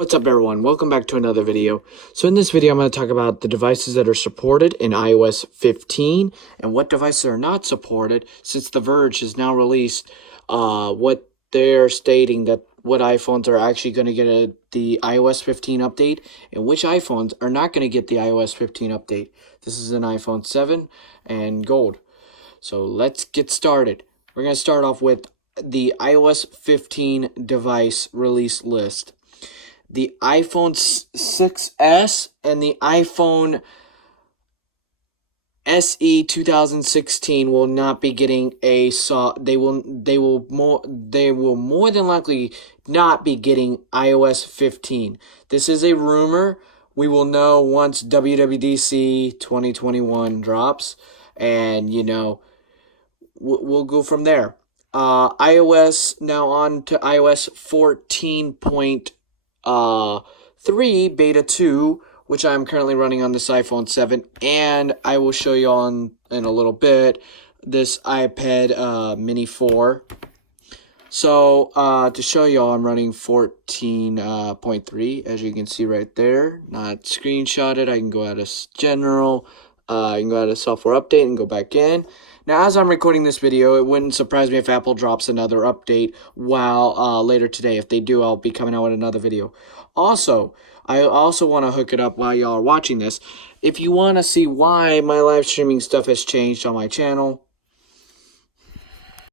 What's up everyone, welcome back to another video. So in this video I'm going to talk about the devices that are supported in iOS 15 and what devices are not supported, since The Verge has now released what they're stating that what iPhones are actually going to get the iOS 15 update and which iPhones are not going to get the iOS 15 update. This is an iPhone 7 and Gold. So let's get started. We're going to start off with the iOS 15 device release list. The iPhone 6s and the iPhone SE 2016 will not be getting a they will more than likely not be getting iOS 15. This is a rumor. We will know once WWDC 2021 drops, and we'll go from there. iOS now on to iOS 14.3 beta 2, which I'm currently running on this iPhone 7, and I will show you on in a little bit this iPad mini 4. So to show you all, I'm running 14.3, as you can see right there. Not screenshotted. I can go out of general, I can go out of software update and go back in. Now, as I'm recording this video, it wouldn't surprise me if Apple drops another update while later today. If they do, I'll be coming out with another video. Also, I also want to hook it up while y'all are watching this. If you want to see why my live streaming stuff has changed on my channel,